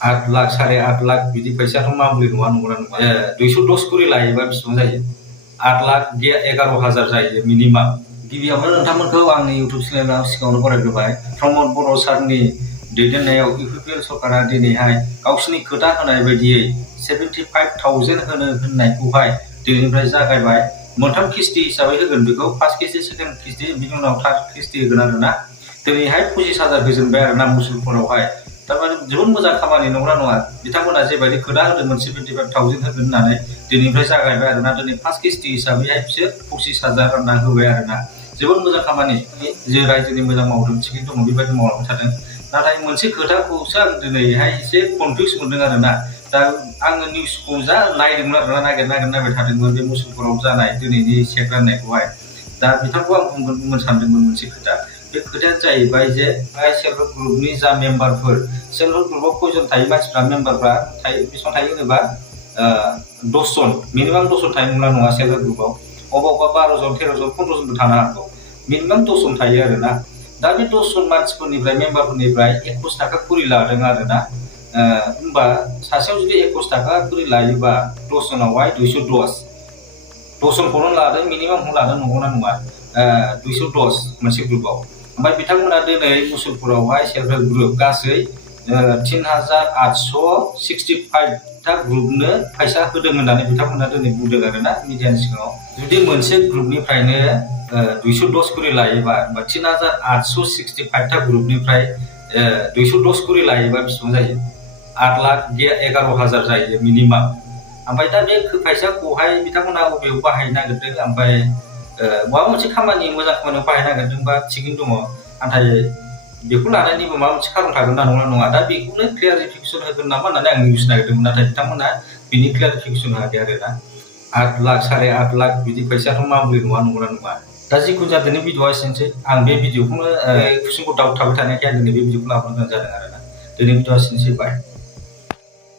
8 लाख 8.5 लाख बिदि फैसाथ' मामुलि नङा नंगौना नङा 210 करि लायोबा बेसेबां जायो 8 लाख 11,000 जायो मिनिमाम गिबियावनो नोंथांमोनखौ आंनि इउट्युब चेनेलाव सिगाङावनो बरायग्रोबाय प्रमद बर' सारनि दैदेननायाव इउपिपिएल सरकारा दिनैहाय गावसिनि खोथा होनाय बायदियै 75,000 होनो होननायखौहाय दिनैनिफ्राय जागायबाय मोनथाम किस्ति हिसाबै होगोन बेखौ फार्स्ट किस्ति सेकेन्ड किस्ति बिनि उनाव थार्ड किस्ति होगोन आरोना दिनैहाय 25,000 होजेनबाय आरोना मुसलपुरावहाय थारमाने जोबोद मोजां खामानि नंगौना नङा बिथांमोना जेबायदि खोथा होदोंमोन 75,000 होगोन होननानै दिनैनिफ्राय जागायबाय आरोना दिनै फार्स्ट किस्ति हिसाबैहाय बिसोर 25,000 रानना होबाय आरोना जोबोद मोजां खामानि जे रायजोनि मोजां मावदों थिगैनो दङ बेबायदि मावलांबाय थादों नाथाय मोनसे खोथाखौसो आं दिनैहाय एसे कनफिउज मोनदों आरोना दा आङो निउसखौ जा नायदोंमोन आरोना नायबाय थादोंमोन बे मुसलपुराव जानाय दिनैनि चेक राननायखौहाय दा बिथांखौ आं बुंनो सानदोंमोन मोनसे खोथा बे खोथायानो जाहैबाय जे सेल्फ हेल्प ग्रुपनि जा मेम्बारफोर सेल्फ हेल्प ग्रुपआव खयजन थायो मानसिफ्रा मेम्बारफ्रा बेसेबां थायो होनोबा 10 जन मिनिमाम 10 जन थायो नंगौना नङा सेल्फ हेल्प ग्रुपआव अबेबा 12 जन 13 जन 15 जनबो थानो हागौ मिनिमाम 10 जन थायो आरोना दा बे 10 जन मानसिफोरनिफ्राय मेम्बारफोरनिफ्राय 21 थाखा खरि लादों आरोना होमबा सासेयाव जुदि 21 थाखा खरि लायोबा 10 जनावहाय 210 जनखौनो लादों मिनिमामखौ लादों नंगौना नङा 210 मोनसे ग्रुपआव ओमफ्राय बिथांमोना दिनै मुसलपुरावहाय सेल्फ हेल्प ग्रुप गासै 3,865 टा ग्रुपनो फैसा होदों होननानै बिथांमोना दिनै बुंदों आरोना मिडियानि सिगाङाव जुदि मोनसे ग्रुपनिफ्रायनो 210 करि लायोबा 3,865 टा ग्रुपनिफ्राय 210 करि लायोबा बेसेबां जायो 8 लाख 11,000 जायो मिनिमाम ओमफ्राय दा बे फैसाखौहाय बिथांमोना बबेयाव बाहायनो नागिरदों ओमफ्राय माबा मोनसे खामानि मोजां खामानियाव बाहायनो नागिरदोंबा थिगैनो दङ नाथाय बेखौ लानायनिबो माबा मोनसे खारन थागोन ना नङा दा बेखौनो क्लियारिफिकेसन होगोन नामा होननानै आं निउस नागिरदोंमोन नाथाय बिथांमोना बिनि क्लियारिफिकेसन होआखै आरोना 8 लाख 8.5 लाख बिदि फैसाथ' मामुलि नङा नंगौना नङा दा जिखुनु जादों भिडिअआ एसेनोसै आं बे भिडिअखौनो कुइसनखौ डाउट थाबाय थानायखाय आं दिनै बे भिडिअखौ लाबोनो गोनां जादों आरोना दिनै भिडिअआ एसेनोसै बाय